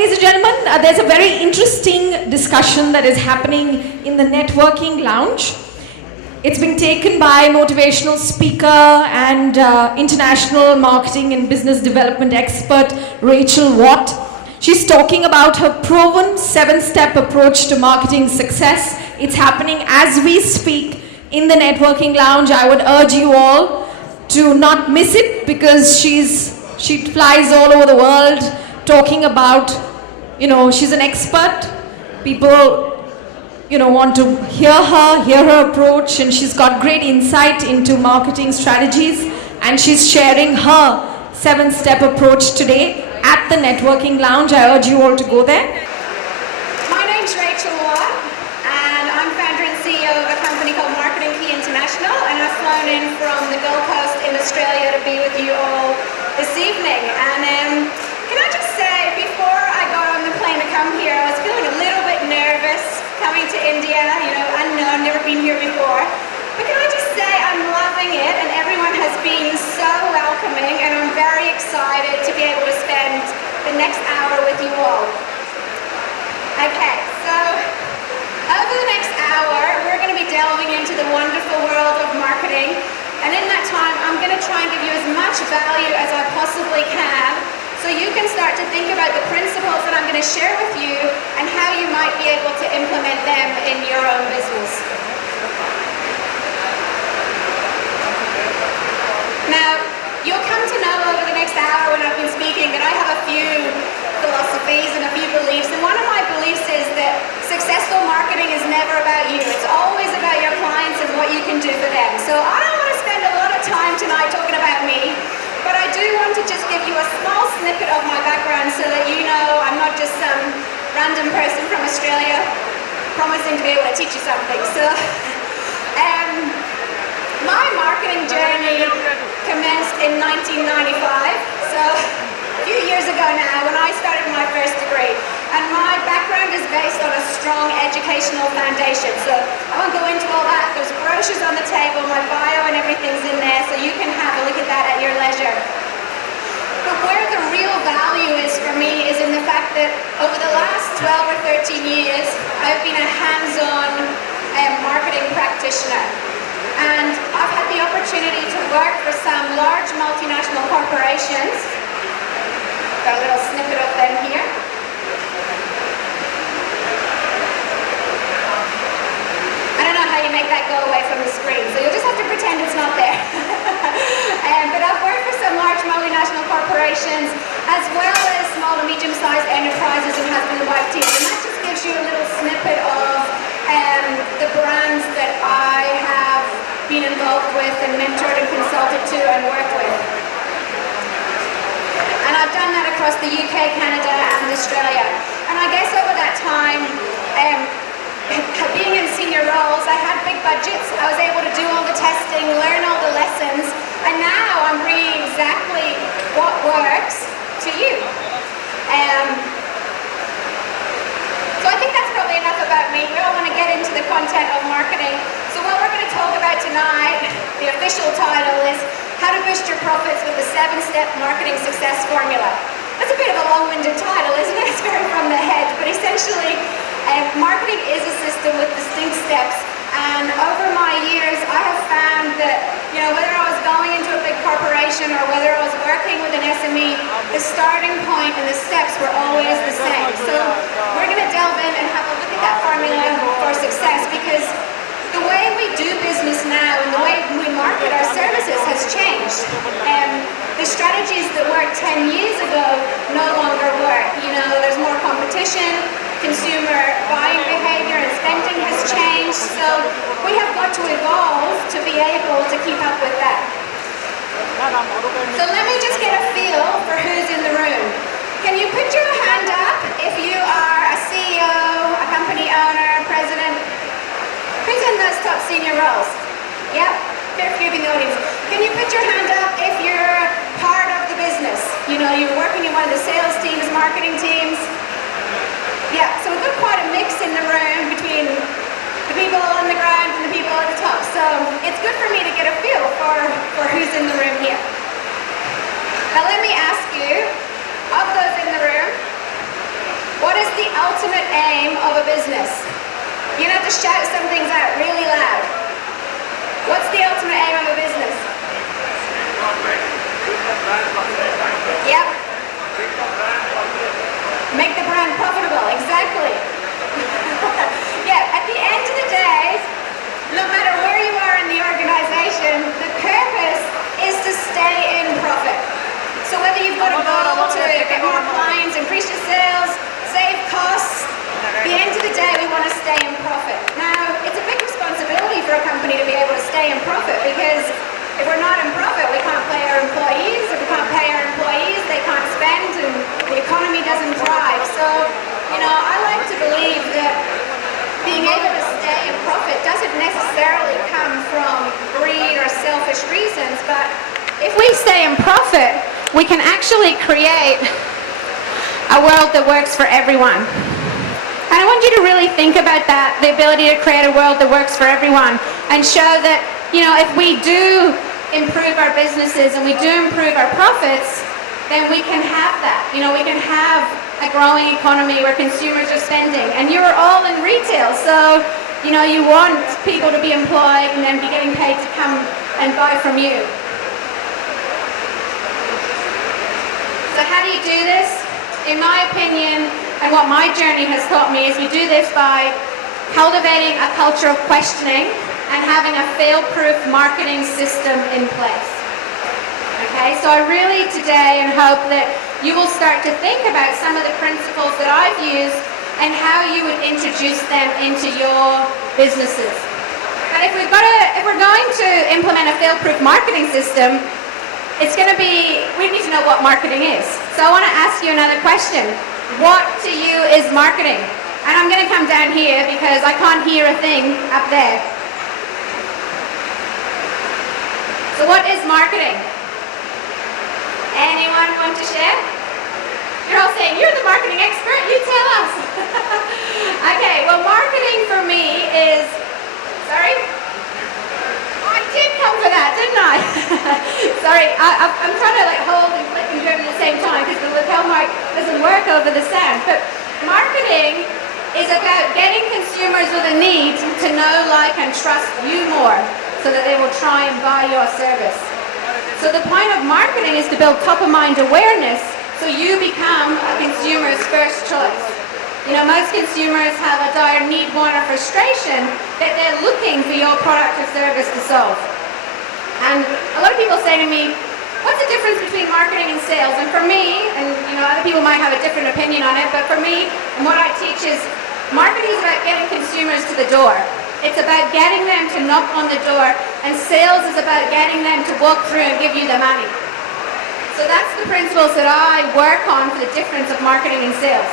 ladies and gentlemen, there's a very interesting discussion that is happening in the networking lounge. It's been taken by motivational speaker and international marketing and business development expert Rachael Watt. She's talking about her proven 7-step approach to marketing success. It's happening as we speak in the networking lounge. I would urge you all to not miss it because she flies all over the world talking about, she's an expert. People, want to hear her approach, and she's got great insight into marketing strategies, and she's sharing her 7-step approach today at the networking lounge. I urge you all to go there. My name's Rachael Watt, and I'm founder and CEO of a company called Marketing Key International, and I've flown in from the Gold Coast in Australia to be with you all this evening. And can I just say, before I got on the plane to come here, I was feeling a little bit nervous coming to India. I know I've never been here before. But can I just say I'm loving it, and everyone has been so welcoming, and I'm very excited to be able to spend the next hour with you all. Okay, so over the next hour, we're going to be delving into the wonderful world of marketing. And in that time, I'm going to try and give you as much value as I possibly can, so you can start to think about the principles that I'm going to share with you and how you might be able to implement them in your own business. Now, you'll come to know over the next hour when I've been speaking that I have a few philosophies and a few beliefs, and one of my beliefs is that successful marketing is never about you. It's always about your clients and what you can do for them. So I don't want to spend a lot of time tonight talking about me, but I do want to just give you a small snippet of my background so that you know I'm not just some random person from Australia promising to be able to teach you something. So my marketing journey commenced in 1995, so a few years ago now, when I started my first degree. And my background is based on a strong educational foundation, so I won't go into all that. There's brochures on the table, my bio and everything's in there, so you can have a look at that at your leisure. But where the real value is for me is in the fact that over the last 12 or 13 years, I've been a hands-on marketing practitioner. And I've had the opportunity to work for some large multinational corporations. Got a little snippet of them here. I don't know how you make that go away from the screen, so you'll just have to pretend it's not there. But I've worked for some large multinational corporations, as well as small to medium-sized enterprises and husband and wife teams. And that just gives you a little snippet of the brands that I have been involved with and mentored and consulted to and worked with. And I've done that across the UK, Canada, and Australia. And I guess over that time, being in senior roles, I had big budgets. I was able to do all the testing, learn all the lessons, and now I'm bringing exactly what works to you. So I think that's probably enough about me. We all want to get into the content of marketing. So what we're going to talk about tonight, the official title is How to Boost Your Profits with the 7-Step Marketing Success Formula. That's a bit of a long-winded title, isn't it? It's very from the head, but essentially, marketing is a system with distinct steps. And over my years, I have found that, whether I was going into a big corporation or whether I was working with an SME, the starting point and the steps were always the same. So we're going to delve in and have a look at that formula for success, because the way we do business now and the way we market our services has changed. The strategies that worked 10 years ago no longer work. There's more competition, consumer buying behavior and spending has changed, so we have got to evolve to be able to keep up with that. So let me just get a feel for who's in the room. Can you put your hand up if you are a CEO, a company owner, president? Who's in those top senior roles? Yep, fair few in the audience. Can you put your hand up if you're part of the business? You're working in one of the sales teams, marketing teams. Yeah, so we've got quite a mix in the room between the people on the ground and the people at the top. So it's good for me to get a feel for who's in the room here. Now let me ask you, of those in the room, the ultimate aim of a business? You're going to have to shout some things out really loud. What's the ultimate aim of a business? Yep. Make the brand profitable, exactly. Yeah, at the end of the day, no matter where you are in the organization, the purpose is to stay in profit. So whether you've got a goal to get more clients, increase your sales, save costs, at the end of the day, we want to stay in profit. Now, it's a big responsibility for a company to be able to stay in profit, because if we're not in profit, we can't pay our employees. If we can't pay our employees, they can't spend, and the economy doesn't thrive. So, I like to believe that being able to stay in profit doesn't necessarily come from greed or selfish reasons, but if we stay in profit, we can actually create a world that works for everyone. And I want you to really think about that, the ability to create a world that works for everyone, and show that, if we do improve our businesses and we do improve our profits, then we can have that. We can have a growing economy where consumers are spending. And you're all in retail, so, you want people to be employed and then be getting paid to come and buy from you. So how do you do this? In my opinion, and what my journey has taught me, is we do this by cultivating a culture of questioning and having a fail-proof marketing system in place. Okay, so I really today and hope that you will start to think about some of the principles that I've used and how you would introduce them into your businesses. And if we're going to implement a fail-proof marketing system, we need to know what marketing is. So I want to ask you another question. What to you is marketing? And I'm going to come down here because I can't hear a thing up there. So what is marketing? Anyone want to share? You're all saying, you're the marketing expert, you tell us. Okay, well, marketing for me is, sorry? Oh, I did come for that, didn't I? Sorry, I'm trying to hold and click and do it at the same time because the lapel mic doesn't work over the sound. But marketing is about getting consumers with a need to know, like, and trust you more so that they will try and buy your service. So the point of marketing is to build top-of-mind awareness so you become a consumer's first choice. Most consumers have a dire need, want, or frustration that they're looking for your product or service to solve. And a lot of people say to me, what's the difference between marketing and sales? And for me, and other people might have a different opinion on it, but for me, and what I teach is, marketing is about getting consumers to the door. It's about getting them to knock on the door, and sales is about getting them to walk through and give you the money. So that's the principles that I work on for the difference of marketing and sales.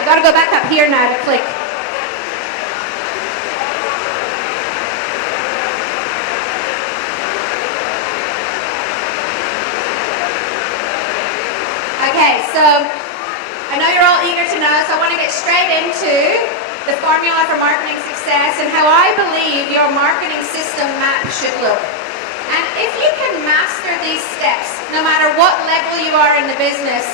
I got to go back up here now to click. Okay, so I know you're all eager to know, so I want to get straight into the formula for marketing success and how I believe your marketing system map should look. And if you can master these steps, no matter what level you are in the business,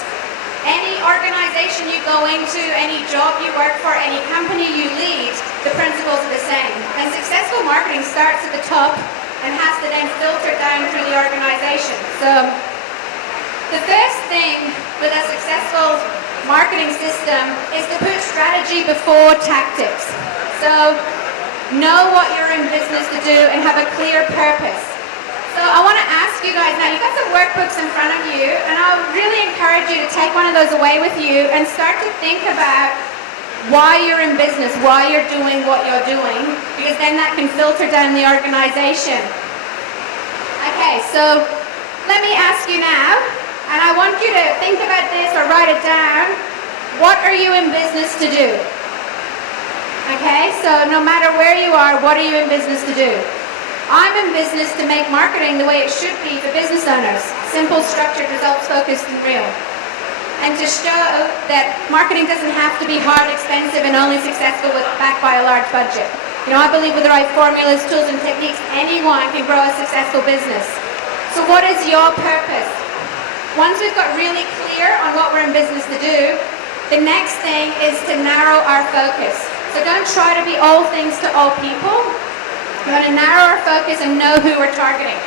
any organization you go into, any job you work for, any company you lead, the principles are the same. And successful marketing starts at the top and has to then filter down through the organization. So the first thing with a successful marketing system is to put strategy before tactics. So know what you're in business to do and have a clear purpose. So I want to ask you guys now, you've got some workbooks in front of you, and I would really encourage you to take one of those away with you and start to think about why you're in business, why you're doing what you're doing, because then that can filter down the organization. Okay, so let me ask you now, and I want you to think about this or write it down. What are you in business to do? Okay, so no matter where you are, what are you in business to do? I'm in business to make marketing the way it should be for business owners. Simple, structured, results-focused, and real. And to show that marketing doesn't have to be hard, expensive, and only successful backed by a large budget. I believe with the right formulas, tools, and techniques, anyone can grow a successful business. So what is your purpose? Once we've got really clear on what we're in business to do, The next thing is to narrow our focus. So don't try to be all things to all people. We want to narrow our focus and know who we're targeting.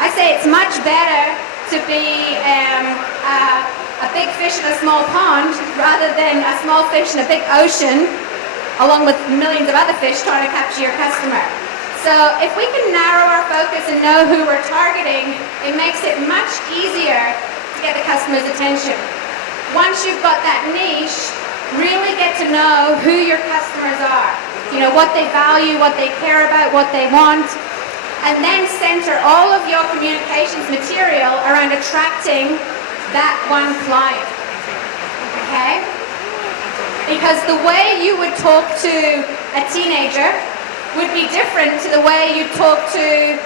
I say it's much better to be a big fish in a small pond rather than a small fish in a big ocean along with millions of other fish trying to capture your customer. So if we can narrow our focus and know who we're targeting, it makes it much easier to get the customer's attention. Once you've got that niche, really get to know who your customers are. You know, what they value, what they care about, what they want, and then center all of your communications material around attracting that one client. Okay? Because the way you would talk to a teenager would be different to the way you talk to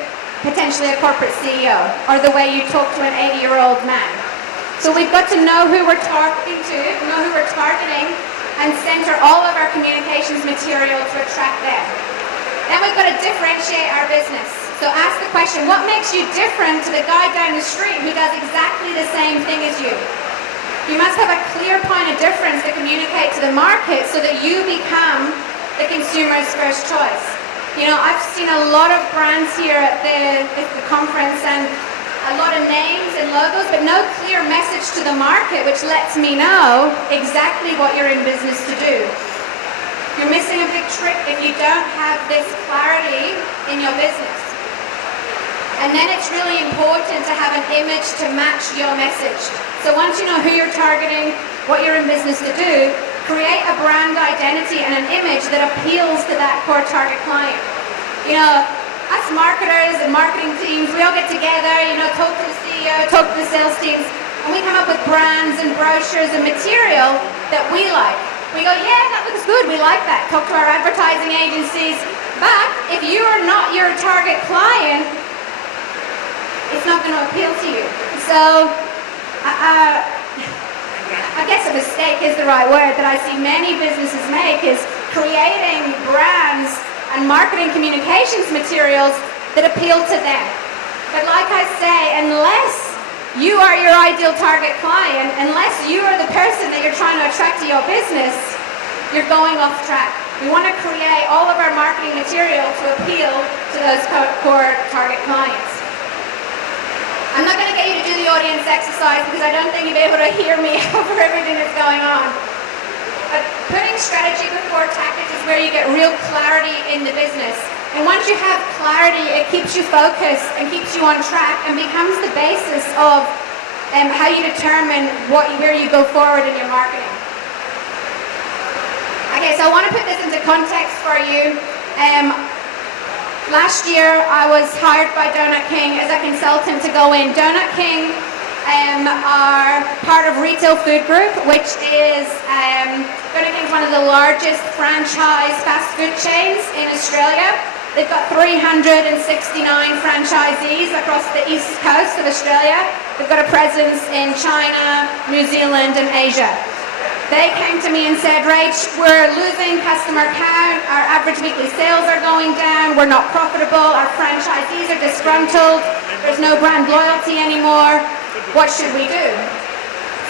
potentially a corporate CEO or the way you talk to an 80-year-old man. So we've got to know who we're talking to, know who we're targeting, and center all of our communications material to attract them. Then we've got to differentiate our business. So ask the question, what makes you different to the guy down the street who does exactly the same thing as you? You must have a clear point of difference to communicate to the market so that you become the consumer's first choice. You know, I've seen a lot of brands here at the conference and a lot of names and logos, but no clear message to the market, which lets me know exactly what you're in business to do. You're missing a big trick if you don't have this clarity in your business. And then it's really important to have an image to match your message. So once you know who you're targeting, what you're in business to do, create a brand identity and an image that appeals to that core target client. You know, us marketers and marketing teams, we all get together, you know, talk to the CEO, talk to the sales teams, and we come up with brands and brochures and material that we like. We go, yeah, that looks good, we like that. Talk to our advertising agencies. But if you are not your target client, it's not going to appeal to you. So, I guess a mistake is the right word that I see many businesses make is creating brands and marketing communications materials that appeal to them. But like I say, unless you are your ideal target client, unless you are the person that you're trying to attract to your business, you're going off track. We want to create all of our marketing material to appeal to those core target clients. I'm not going to get you to do the audience exercise because I don't think you'll be able to hear me over everything that's going on. But putting strategy before tactics is where you get real clarity in the business. And once you have clarity, it keeps you focused and keeps you on track and becomes the basis of how you determine where you go forward in your marketing. Okay, so I want to put this into context for you. Last year, I was hired by Donut King as a consultant to go in. Donut King are part of Retail Food Group, which is Donut King is one of the largest franchise fast food chains in Australia. They've got 369 franchisees across the east coast of Australia. They've got a presence in China, New Zealand, and Asia. They came to me and said, Rach, we're losing customer count, our average weekly sales are going down, we're not profitable, our franchisees are disgruntled, there's no brand loyalty anymore, what should we do?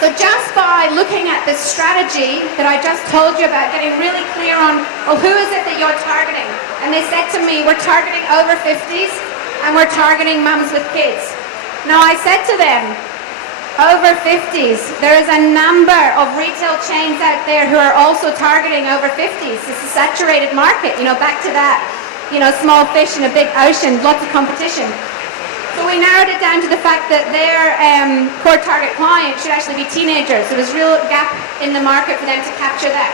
So just by looking at the strategy that I just told you about, getting really clear on, well, who is it that you're targeting? And they said to me, we're targeting over 50s and we're targeting mums with kids. Now I said to them, over 50s. There is a number of retail chains out there who are also targeting over 50s. It's a saturated market, you know, back to that, you know, small fish in a big ocean, lots of competition. So we narrowed it down to the fact that their core target client should actually be teenagers. So there's a real gap in the market for them to capture that.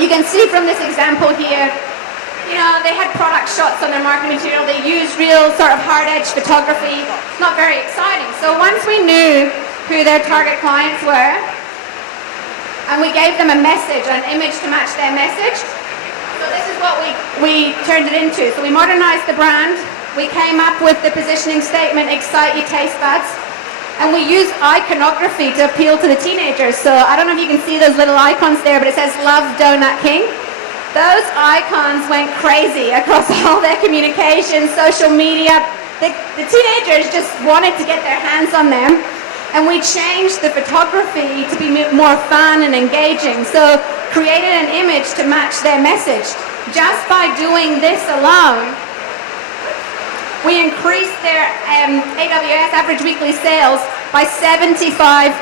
You can see from this example here, you know, they had product shots on their marketing material. They used real sort of hard-edge photography. It's not very exciting. So once we knew who their target clients were, and we gave them a message, an image to match their message. So this is what we turned it into. So we modernized the brand, we came up with the positioning statement, excite your taste buds, and we used iconography to appeal to the teenagers. So I don't know if you can see those little icons there, but it says Love Donut King. Those icons went crazy across all their communications, social media. The teenagers just wanted to get their hands on them. And we changed the photography to be more fun and engaging. So created an image to match their message. Just by doing this alone, we increased their AWS average weekly sales by 75%.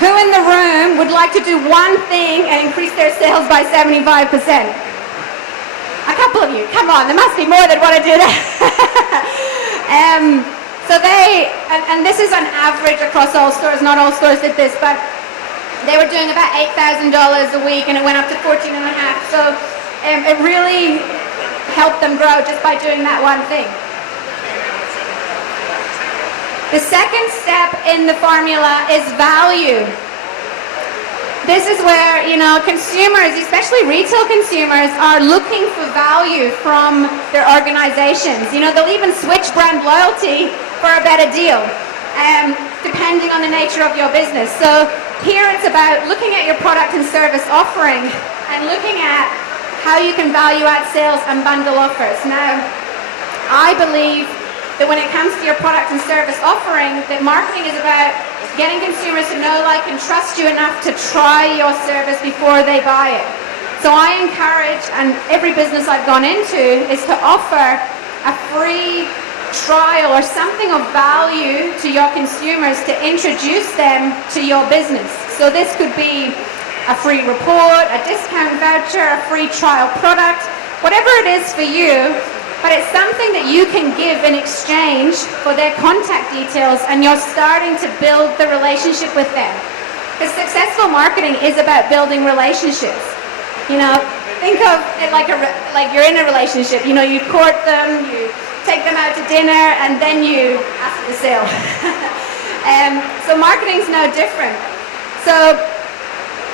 Who in the room would like to do one thing and increase their sales by 75%? A couple of you, come on, there must be more that want to do that. So they, and this is on average across all stores, not all stores did this, but they were doing about $8,000 a week and it went up to 14 and a half. So it really helped them grow just by doing that one thing. The second step in the formula is value. This is where, consumers, especially retail consumers, are looking for value from their organizations. They'll even switch brand loyalty for a better deal, depending on the nature of your business. So here it's about looking at your product and service offering and looking at how you can value add sales and bundle offers. Now, I believe that when it comes to your product and service offering, that marketing is about getting consumers to know, like, and trust you enough to try your service before they buy it. So I encourage, and every business I've gone into, is to offer a free trial or something of value to your consumers to introduce them to your business. So this could be a free report, a discount voucher, a free trial product, whatever it is for you, but it's something that you can give in exchange for their contact details, and you're starting to build the relationship with them. Because successful marketing is about building relationships. Think of it like you're in a relationship. You court them, you take them out to dinner, and then you ask for the sale. So marketing's no different. So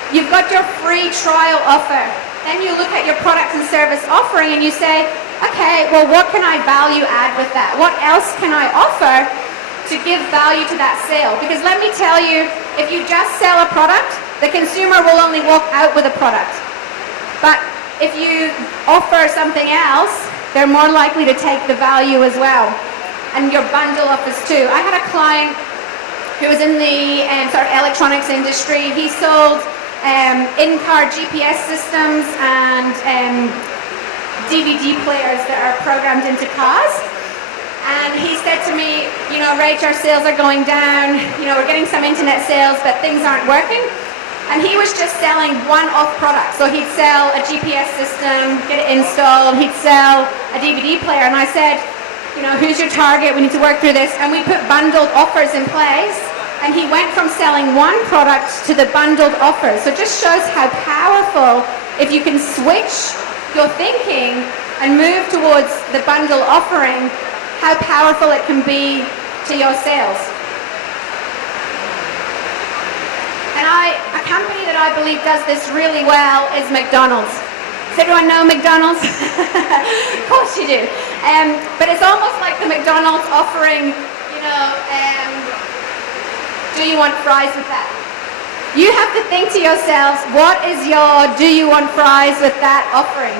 you've got your free trial offer. Then you look at your product and service offering and you say, okay, well, what can I value add with that? What else can I offer to give value to that sale? Because let me tell you, if you just sell a product, the consumer will only walk out with a product. But if you offer something else, they're more likely to take the value as well. And your bundle offers too. I had a client who was in the electronics industry. He sold in-car GPS systems and DVD players that are programmed into cars. And he said to me, Rach, our sales are going down. We're getting some internet sales, but things aren't working. And he was just selling one-off products. So he'd sell a GPS system, get it installed. He'd sell a DVD player. And I said, who's your target? We need to work through this. And we put bundled offers in place. And he went from selling one product to the bundled offers. So it just shows how powerful, if you can switch your thinking and move towards the bundle offering, how powerful it can be to your sales. And a company that I believe does this really well is McDonald's. Does everyone know McDonald's? Of course you do. But it's almost like the McDonald's offering, do you want fries with that? You have to think to yourselves, what is your do you want fries with that offering?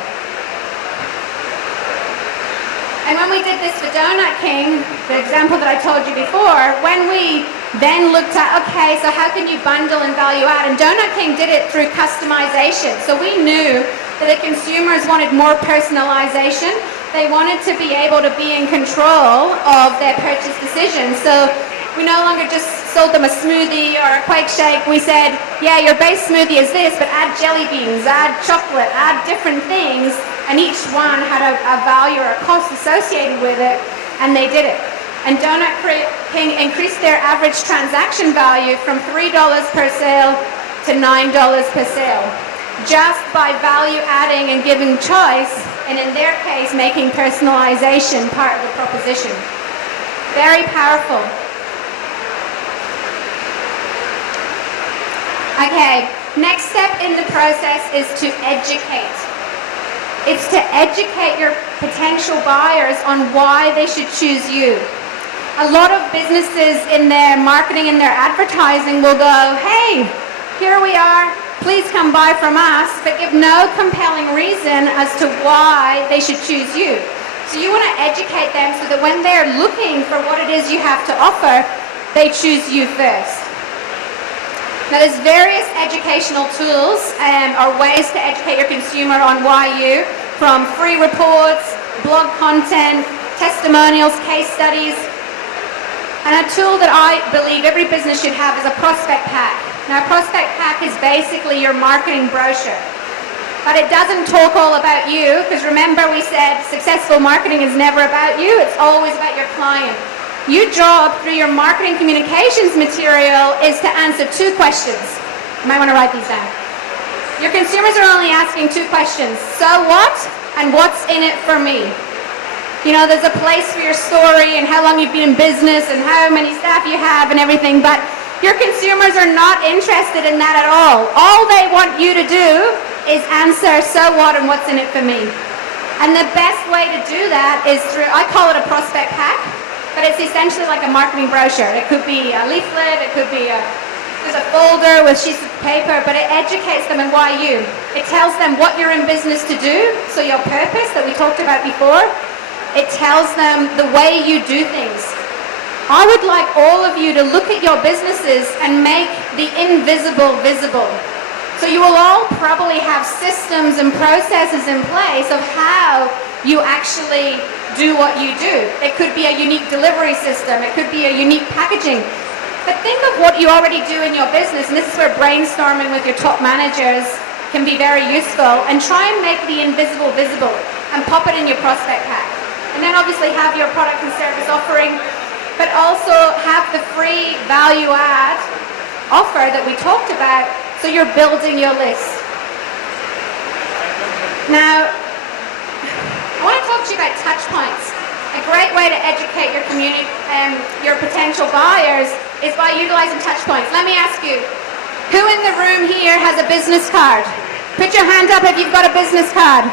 And when we did this for Donut King, the example that I told you before, when we then looked at, okay, so how can you bundle and value add? And Donut King did it through customization. So we knew that the consumers wanted more personalization. They wanted to be able to be in control of their purchase decision. So we no longer just sold them a smoothie or a Quake Shake. We said, yeah, your base smoothie is this, but add jelly beans, add chocolate, add different things, and each one had a value or a cost associated with it, and they did it. And Donut King increased their average transaction value from $3 per sale to $9 per sale, just by value adding and giving choice, and in their case, making personalization part of the proposition. Very powerful. Okay, next step in the process is to educate. It's to educate your potential buyers on why they should choose you. A lot of businesses in their marketing and their advertising will go, hey, here we are, please come buy from us, but give no compelling reason as to why they should choose you. So you want to educate them so that when they're looking for what it is you have to offer, they choose you first. Now there's various educational tools or ways to educate your consumer on why you, from free reports, blog content, testimonials, case studies. And a tool that I believe every business should have is a prospect pack. Now, a prospect pack is basically your marketing brochure. But it doesn't talk all about you, because remember we said successful marketing is never about you, it's always about your client. Your job through your marketing communications material is to answer 2 questions. You might want to write these down. Your consumers are only asking 2 questions. So what? And what's in it for me? You know, there's a place for your story and how long you've been in business and how many staff you have and everything, but your consumers are not interested in that at all. All they want you to do is answer, so what and what's in it for me? And the best way to do that is through, I call it a prospect pack, but it's essentially like a marketing brochure. It could be a leaflet, it could be there's a folder with sheets of paper, but it educates them in why you. It tells them what you're in business to do, so your purpose that we talked about before. It tells them the way you do things. I would like all of you to look at your businesses and make the invisible visible. So you will all probably have systems and processes in place of how you actually do what you do. It could be a unique delivery system. It could be a unique packaging. But think of what you already do in your business, and this is where brainstorming with your top managers can be very useful, and try and make the invisible visible and pop it in your prospect pack. And then obviously have your product and service offering, but also have the free value add offer that we talked about, so you're building your list. Now, I want to talk to you about touch points. A great way to educate your community and your potential buyers is by utilizing touch points. Let me ask you, who in the room here has a business card? Put your hand up if you've got a business card.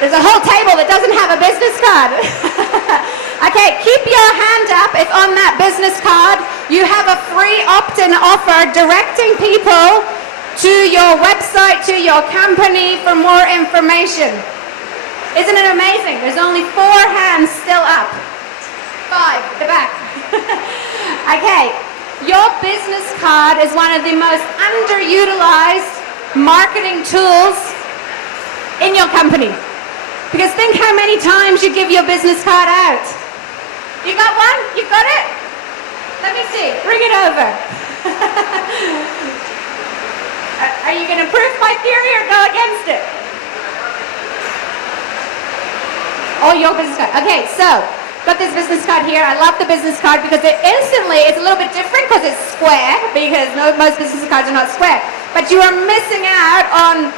There's a whole table that doesn't have a business card. Okay, keep your hand up if on that business card you have a free opt-in offer directing people to your website, to your company for more information. Isn't it amazing? There's only 4 hands still up. 5, the back. Okay, your business card is one of the most underutilized marketing tools in your company. Because think how many times you give your business card out. You got one? You got it? Let me see. Bring it over. Are you going to prove my theory or go against it? Oh, your business card. Okay, so got this business card here. I love the business card because it's a little bit different because it's square, because most business cards are not square. But you are missing out on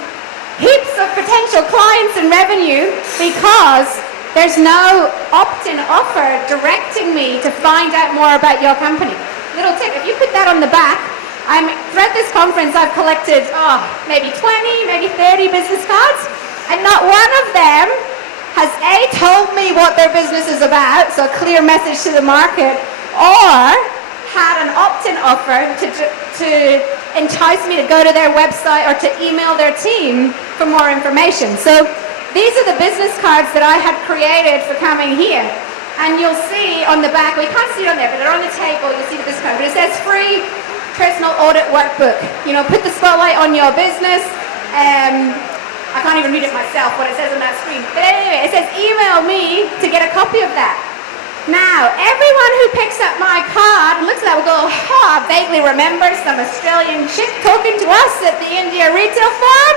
heaps of potential clients and revenue because there's no opt-in offer directing me to find out more about your company. Little tip, if you put that on the back, throughout this conference I've collected maybe 20, maybe 30 business cards, and not one of them has A, told me what their business is about, so a clear message to the market, or had an opt-in offer to entice me to go to their website or to email their team for more information. So these are the business cards that I had created for coming here. And you'll see on the back, we can't see it on there, but they're on the table, you'll see the business card. But it says free personal audit workbook. You know, put the spotlight on your business. I can't even read it myself, what it says on that screen. But anyway, it says email me to get a copy of that. Now, everyone who picks up my card and looks at that will go, I vaguely remember some Australian chick talking to us at the India Retail Forum.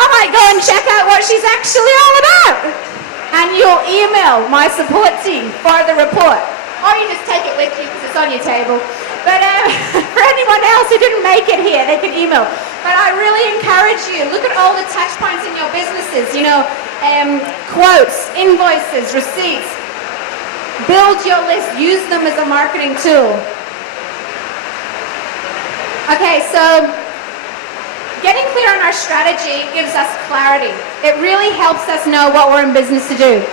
I might go and check out what she's actually all about. And you'll email my support team for the report. Or you just take it with you because it's on your table. But for anyone else who didn't make it here, they can email. But I really encourage you, look at all the touch points in your businesses, you know, quotes, invoices, receipts. Build your list, use them as a marketing tool. Okay, so getting clear on our strategy gives us clarity. It really helps us know what we're in business to do.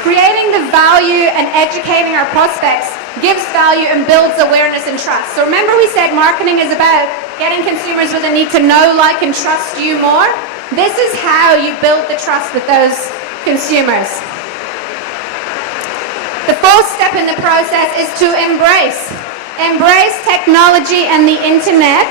Creating the value and educating our prospects gives value and builds awareness and trust. So remember we said marketing is about getting consumers with a need to know, like, and trust you more. This is how you build the trust with those consumers. The fourth step in the process is to embrace technology and the internet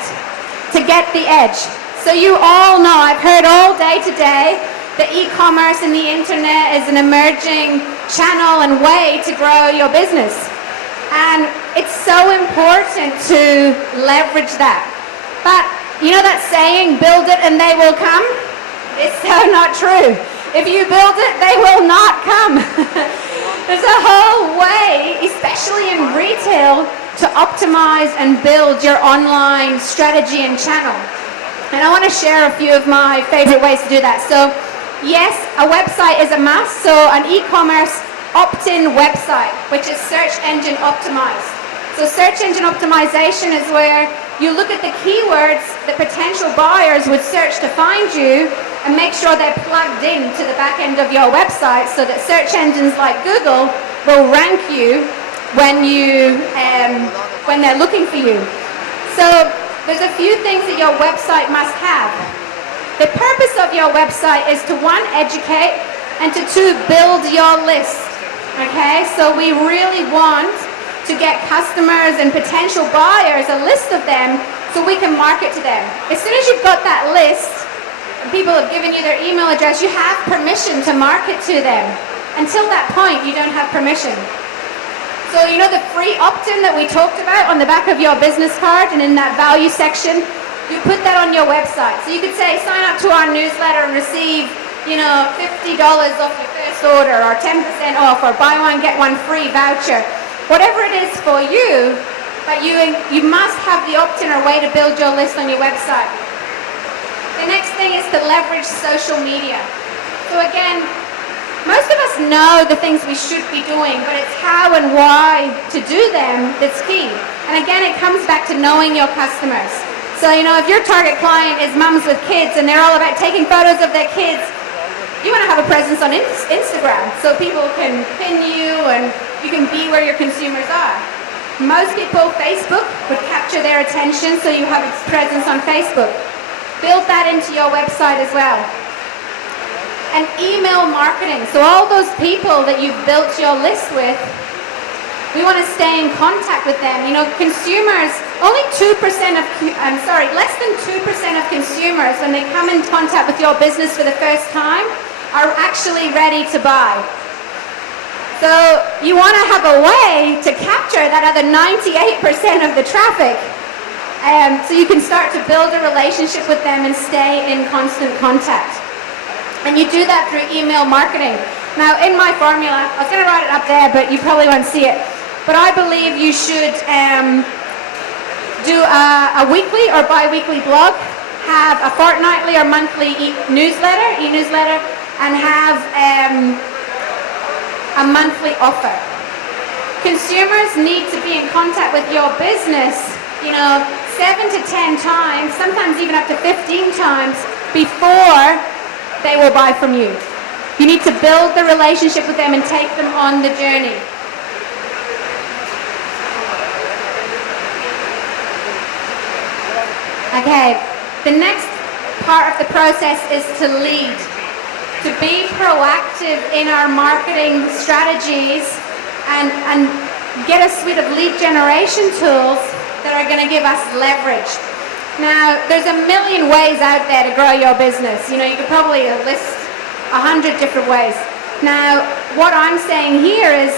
to get the edge. So you all know, I've heard all day today, that e-commerce and the internet is an emerging channel and way to grow your business. And it's so important to leverage that. But you know that saying, build it and they will come? It's so not true. If you build it, they will not come. There's a whole way, especially in retail, to optimize and build your online strategy and channel. And I want to share a few of my favorite ways to do that. So yes, a website is a must. So an e-commerce opt-in website, which is search engine optimized. So search engine optimization is where you look at the keywords that potential buyers would search to find you and make sure they're plugged in to the back end of your website so that search engines like Google will rank you when they're looking for you. So there's a few things that your website must have. The purpose of your website is to, one, educate, and to, two, build your list. Okay, so we really want to get customers and potential buyers a list of them so we can market to them. As soon as you've got that list and people have given you their email address, you have permission to market to them. Until that point, you don't have permission. So you know the free opt-in that we talked about on the back of your business card and in that value section, you put that on your website. So you could say, sign up to our newsletter and receive, $50 off your first order, or 10% off, or buy one, get one free voucher. Whatever it is for you, but you must have the opt-in or way to build your list on your website. The next thing is to leverage social media. So again, most of us know the things we should be doing, but it's how and why to do them that's key. And again, it comes back to knowing your customers. So, if your target client is mums with kids and they're all about taking photos of their kids, you want to have a presence on Instagram so people can pin you and you can be where your consumers are. Most people, Facebook would capture their attention, so you have a presence on Facebook. Build that into your website as well. And email marketing. So all those people that you've built your list with, we want to stay in contact with them. Consumers, less than 2% of consumers, when they come in contact with your business for the first time, are actually ready to buy. So you want to have a way to capture that other 98% of the traffic, so you can start to build a relationship with them and stay in constant contact. And you do that through email marketing. Now, in my formula, I was going to write it up there, but you probably won't see it. But I believe you should do a weekly or bi-weekly blog, have a fortnightly or monthly e-newsletter, and have a monthly offer. Consumers need to be in contact with your business, 7 to 10 times, sometimes even up to 15 times before they will buy from you. You need to build the relationship with them and take them on the journey. Okay, the next part of the process is to lead. To be proactive in our marketing strategies and get a suite of lead generation tools that are going to give us leverage. Now, there's a million ways out there to grow your business. You could probably list 100 different ways. Now, what I'm saying here is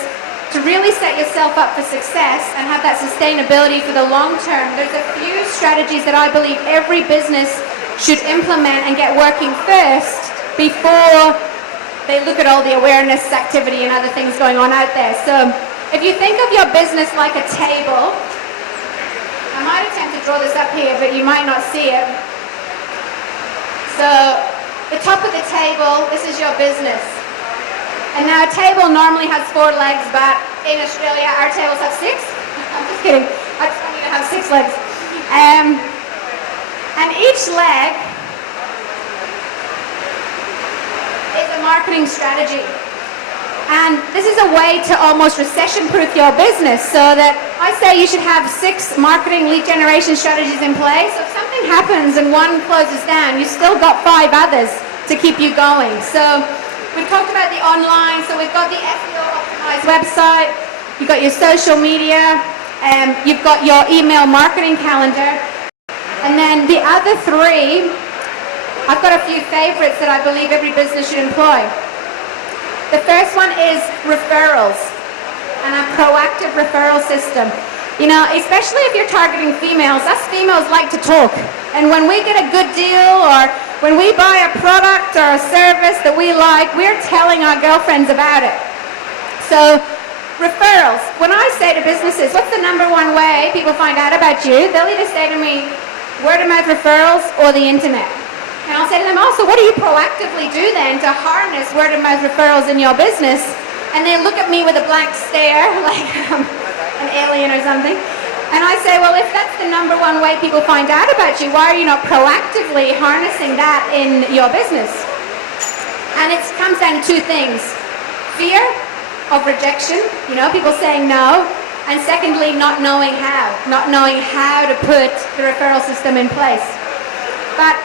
to really set yourself up for success and have that sustainability for the long term. There's a few strategies that I believe every business should implement and get working first before they look at all the awareness activity and other things going on out there. So, if you think of your business like a table, I might attempt to draw this up here, but you might not see it. So, the top of the table, this is your business. And now a table normally has 4 legs, but in Australia our tables have 6. I'm just kidding. I just want you to have 6 legs. And each leg is a marketing strategy. And this is a way to almost recession-proof your business, so that I say you should have 6 marketing lead generation strategies in place. So if something happens and one closes down, you've still got 5 others to keep you going. So we've talked about the online, so we've got the SEO optimized website, you've got your social media, you've got your email marketing calendar, and then the other three, I've got a few favorites that I believe every business should employ. The first one is referrals and a proactive referral system. You know, especially if you're targeting females, us females like to talk. And when we get a good deal or when we buy a product or a service that we like, we're telling our girlfriends about it. So referrals. When I say to businesses, what's the number one way people find out about you? They'll either say to me, word of mouth referrals or the internet. And I'll say to them also, what do you proactively do then to harness word of mouth referrals in your business? And they look at me with a blank stare, like an alien or something. And I say, well, if that's the number one way people find out about you, why are you not proactively harnessing that in your business? And it comes down to two things. Fear of rejection, you know, people saying no. And secondly, not knowing how to put the referral system in place. But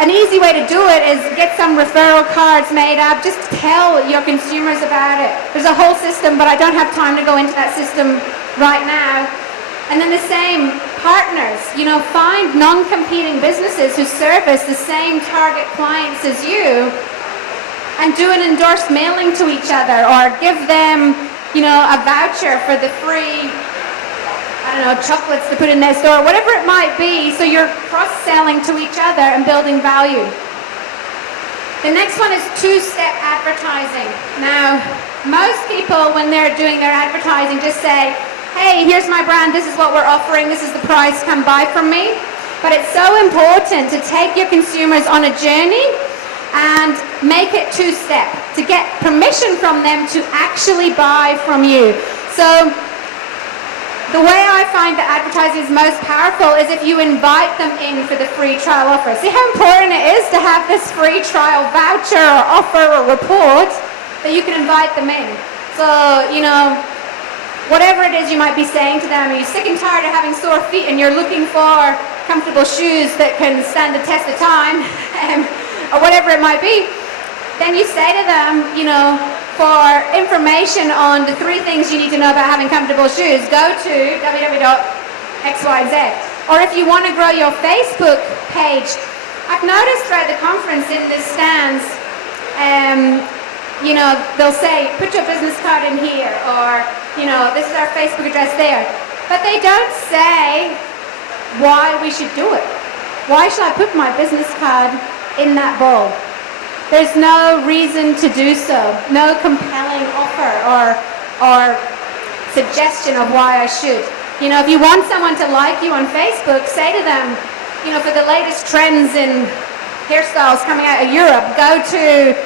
an easy way to do it is get some referral cards made up. Just tell your consumers about it. There's a whole system, but I don't have time to go into that system right now. And then the same, partners. You know, find non-competing businesses who service the same target clients as you and do an endorsed mailing to each other or give them, you know, a voucher for the free, I don't know, chocolates to put in their store, whatever it might be, so you're cross-selling to each other and building value. The next one is two-step advertising. Now, most people, when they're doing their advertising, just say, hey, here's my brand, this is what we're offering, this is the price, come buy from me. But it's so important to take your consumers on a journey and make it two-step, to get permission from them to actually buy from you. So, the way I find that advertising is most powerful is if you invite them in for the free trial offer. See how important it is to have this free trial voucher or offer or report that you can invite them in. So, you know, whatever it is you might be saying to them, are you sick and tired of having sore feet and you're looking for comfortable shoes that can stand the test of time, or whatever it might be, then you say to them, you know, for information on the 3 things you need to know about having comfortable shoes, go to www.xyz. Or if you want to grow your Facebook page, I've noticed throughout the conference in the stands, you know, they'll say, put your business card in here, or, you know, this is our Facebook address there. But they don't say why we should do it. Why should I put my business card in that bowl? There's no reason to do so, no compelling offer or suggestion of why I should. You know, if you want someone to like you on Facebook, say to them, you know, for the latest trends in hairstyles coming out of Europe, go to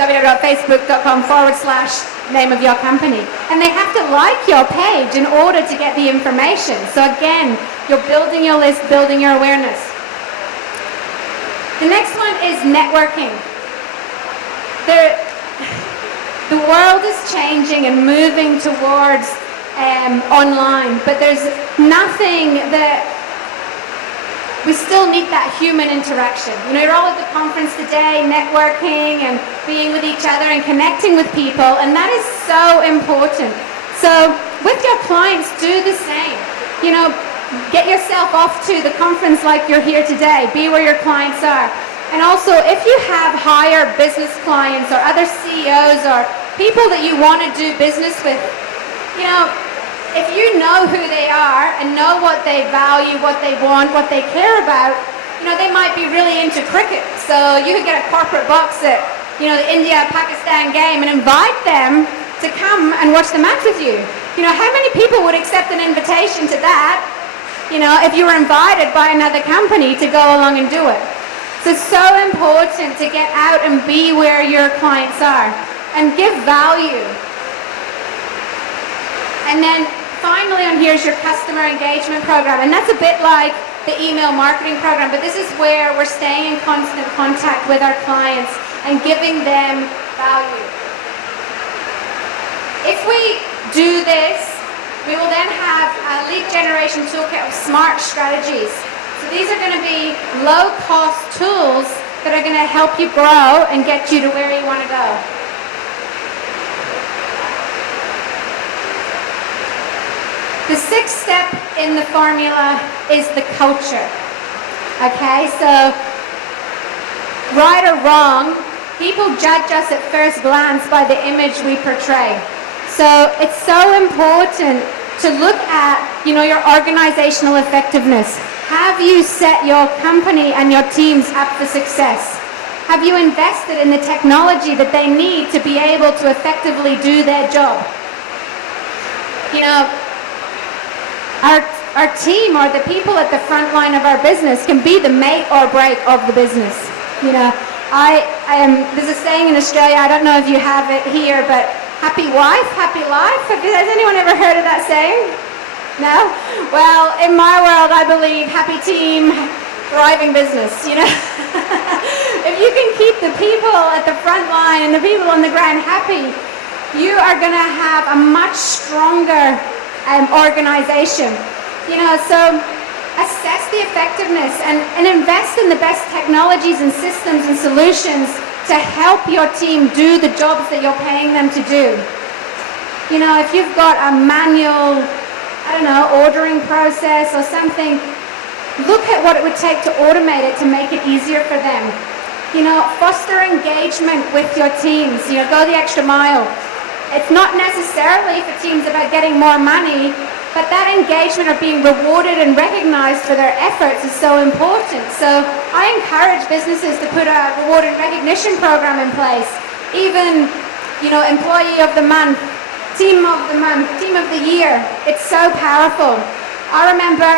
www.facebook.com/name of your company. And they have to like your page in order to get the information. So again, you're building your list, building your awareness. The next one is networking. The world is changing and moving towards online, but there's nothing that we still need that human interaction. You know, you're all at the conference today, networking and being with each other and connecting with people, and that is so important. So with your clients, do the same. You know, get yourself off to the conference like you're here today. Be where your clients are. And also, if you have higher business clients or other CEOs or people that you want to do business with, you know, if you know who they are and know what they value, what they want, what they care about, you know, they might be really into cricket. So you could get a corporate box at, you know, the India-Pakistan game and invite them to come and watch the match with you. You know, how many people would accept an invitation to that, you know, if you were invited by another company to go along and do it? So it's so important to get out and be where your clients are and give value. And then finally on here is your customer engagement program. And that's a bit like the email marketing program, but this is where we're staying in constant contact with our clients and giving them value. If we do this, we will then have a lead generation toolkit of smart strategies. So these are going to be low-cost tools that are going to help you grow and get you to where you want to go. The sixth step in the formula is the culture. Okay, so right or wrong, people judge us at first glance by the image we portray. So it's so important to look at, your organizational effectiveness. Have you set your company and your teams up for success? Have you invested in the technology that they need to be able to effectively do their job? Our team, or the people at the front line of our business, can be the make or break of the business. There's a saying in Australia, I don't know if you have it here, but happy wife, happy life. Has anyone ever heard of that saying? No? Well, in my world, I believe happy team, thriving business, If you can keep the people at the front line and the people on the ground happy, you are going to have a much stronger organization. So assess the effectiveness and invest in the best technologies and systems and solutions to help your team do the jobs that you're paying them to do. If you've got a manual, ordering process or something, look at what it would take to automate it to make it easier for them. Foster engagement with your teams. Go the extra mile. It's not necessarily for teams about getting more money, but that engagement of being rewarded and recognized for their efforts is so important. So I encourage businesses to put a reward and recognition program in place. Even, employee of the month, team of the year. It's so powerful. I remember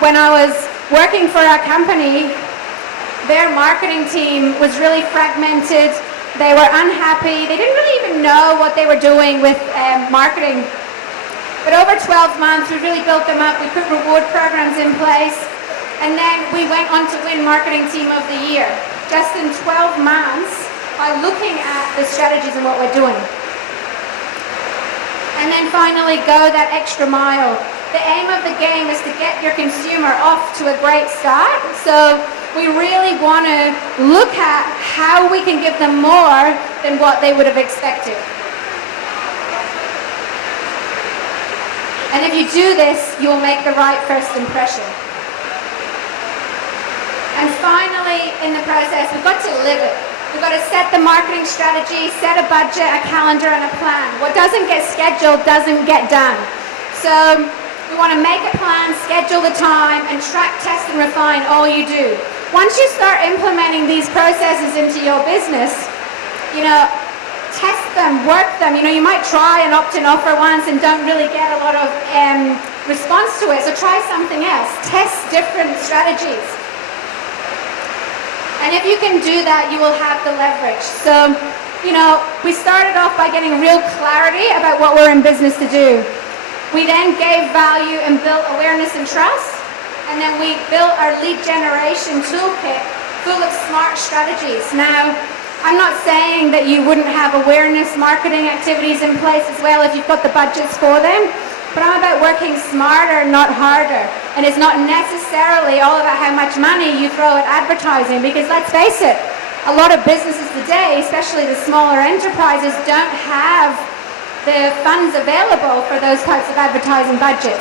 when I was working for our company, their marketing team was really fragmented. They were unhappy. They didn't really even know what they were doing with marketing. But over 12 months, we really built them up. We put reward programs in place. And then we went on to win Marketing Team of the Year, just in 12 months, by looking at the strategies and what we're doing. And then finally, go that extra mile. The aim of the game is to get your consumer off to a great start. So we really want to look at how we can give them more than what they would have expected. And if you do this, you'll make the right first impression. And finally, in the process, we've got to live it. We've got to set the marketing strategy, set a budget, a calendar, and a plan. What doesn't get scheduled doesn't get done. So we want to make a plan, schedule the time, and track, test, and refine all you do. Once you start implementing these processes into your business, test them, work them. You might try an opt-in offer once and don't really get a lot of response to it. So try something else. Test different strategies. And if you can do that, you will have the leverage. So, we started off by getting real clarity about what we're in business to do. We then gave value and built awareness and trust. And then we built our lead generation toolkit full of smart strategies. Now, I'm not saying that you wouldn't have awareness marketing activities in place as well if you've got the budgets for them, but I'm about working smarter, not harder. And it's not necessarily all about how much money you throw at advertising, because let's face it, a lot of businesses today, especially the smaller enterprises, don't have the funds available for those types of advertising budgets.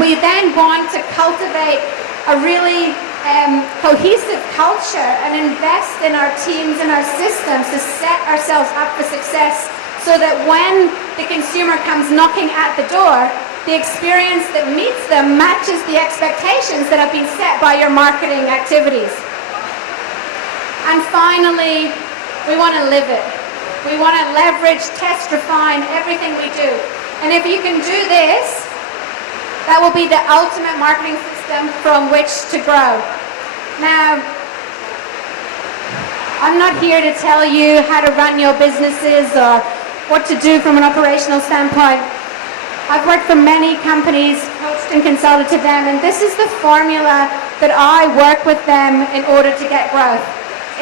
We then want to cultivate a really cohesive culture and invest in our teams and our systems to set ourselves up for success, so that when the consumer comes knocking at the door, the experience that meets them matches the expectations that have been set by your marketing activities. And finally, we want to live it. We want to leverage, test, refine everything we do. And if you can do this, that will be the ultimate marketing system from which to grow. Now, I'm not here to tell you how to run your businesses or what to do from an operational standpoint. I've worked for many companies, coached and consulted to them, and this is the formula that I work with them in order to get growth.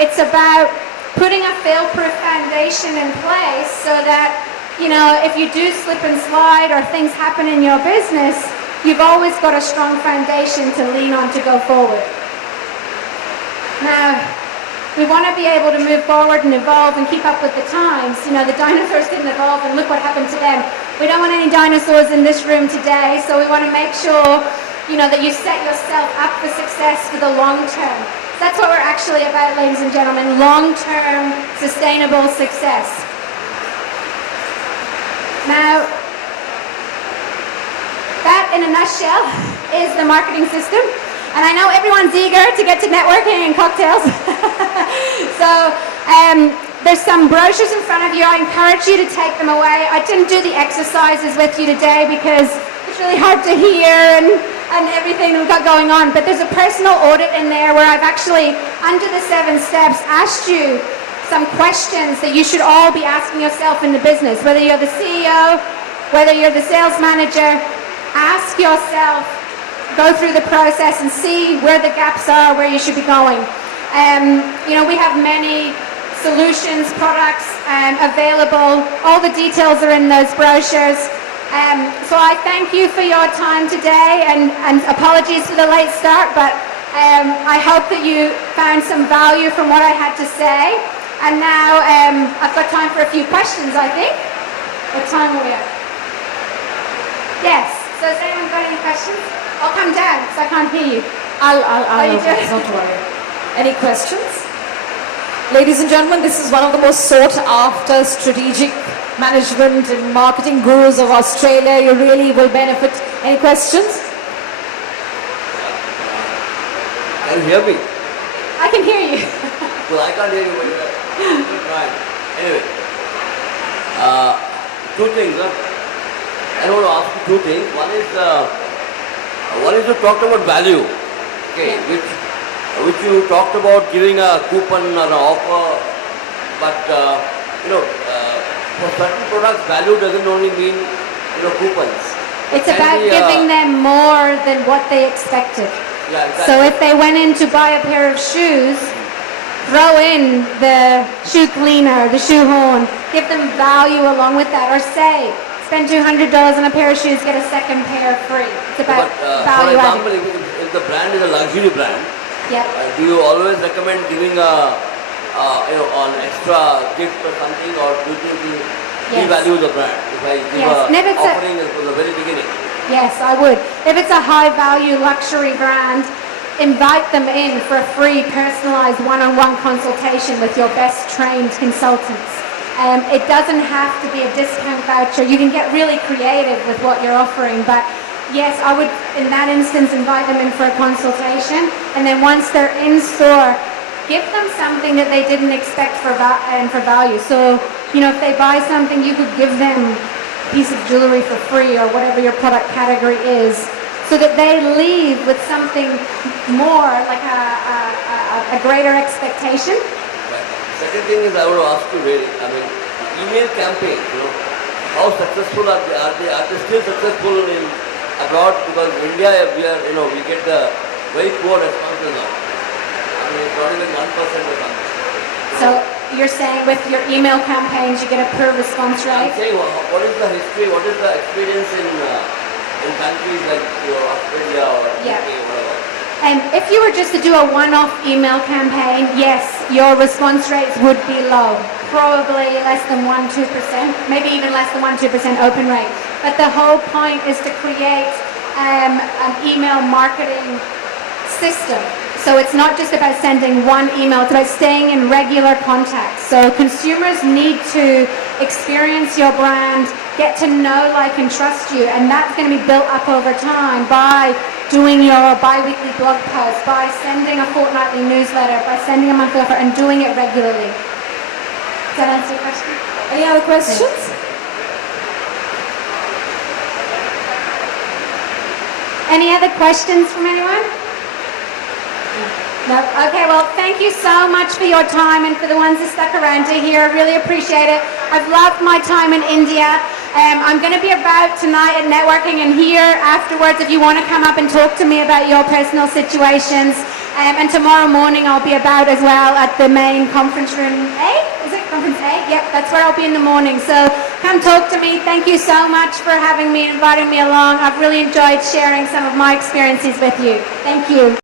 It's about putting a fail-proof foundation in place so that, if you do slip and slide or things happen in your business, you've always got a strong foundation to lean on to go forward. Now, We want to be able to move forward and evolve and keep up with the times. You know, the dinosaurs didn't evolve and look what happened to them. We don't want any dinosaurs in this room today, so we want to make sure, you know, that you set yourself up for success for the long term. That's what we're actually about, ladies and gentlemen, long-term sustainable success. Now, that in a nutshell is the marketing system. And I know everyone's eager to get to networking and cocktails. So there's some brochures in front of you. I encourage you to take them away. I didn't do the exercises with you today because it's really hard to hear and everything we've got going on. But there's a personal audit in there where I've actually, under the 7 steps, asked you some questions that you should all be asking yourself in the business. Whether you're the CEO, whether you're the sales manager, ask yourself, go through the process and see where the gaps are, where you should be going. You know, we have many solutions, products available. All the details are in those brochures. So I thank you for your time today and apologies for the late start, but I hope that you found some value from what I had to say. And now I've got time for a few questions, I think. What time are we at? Yes. So has anyone got any questions? I'll come down because I can't hear you. I'll don't worry. Any questions? Ladies and gentlemen, this is one of the most sought after strategic management and marketing gurus of Australia. You really will benefit. Any questions? Can you hear me? I can hear you. Well, I can't hear you very well. Right. Anyway, two things. I want to ask you two things. One is you talked about value, okay, which you talked about giving a coupon or an offer, but you know, for certain products, value doesn't only mean, you know, coupons. It's about giving them more than what they expected. Yeah, exactly. So if they went in to buy a pair of shoes, throw in the shoe cleaner, the shoe horn, give them value along with that, or say, spend $200 on a pair of shoes, get a second pair free. It's about value adding. For example, if the brand is a luxury brand, yeah. Do you always recommend giving a you know, an extra gift or something, or do you think you devalue the brand if I give an offering from the very beginning? Yes, I would. If it's a high-value luxury brand, invite them in for a free, personalized one-on-one consultation with your best trained consultants. It doesn't have to be a discount voucher. You can get really creative with what you're offering, but yes, I would, in that instance, invite them in for a consultation, and then once they're in store, give them something that they didn't expect for value. So, you know, if they buy something, you could give them a piece of jewelry for free or whatever your product category is, so that they leave with something more, like a greater expectation. Second thing is, I would ask you really, I mean, email campaigns, you know, how successful are they? Are they still successful in abroad? Because in India, we get the very poor responses now. I mean, it's not even 1% or something. So you're saying with your email campaigns, you get a poor response rate? I'm saying, what is the history, what is the experience in countries like Australia or UK, whatever? And if you were just to do a one-off email campaign, yes, your response rates would be low. Probably less than 1-2%, maybe even less than 1-2% open rate. But the whole point is to create an email marketing system. So it's not just about sending one email, it's about staying in regular contact. So consumers need to experience your brand, get to know, like, and trust you, and that's going to be built up over time by doing your bi-weekly blog post, by sending a fortnightly newsletter, by sending a monthly offer, and doing it regularly. Does that answer your question? Any other questions? Any other questions from anyone? No? Okay, well, thank you so much for your time and for the ones that stuck around to hear. I really appreciate it. I've loved my time in India. I'm going to be about tonight at networking and here afterwards if you want to come up and talk to me about your personal situations. And tomorrow morning I'll be about as well at the main conference room A. Is it conference A? Yep, that's where I'll be in the morning. So come talk to me. Thank you so much for having me, inviting me along. I've really enjoyed sharing some of my experiences with you. Thank you.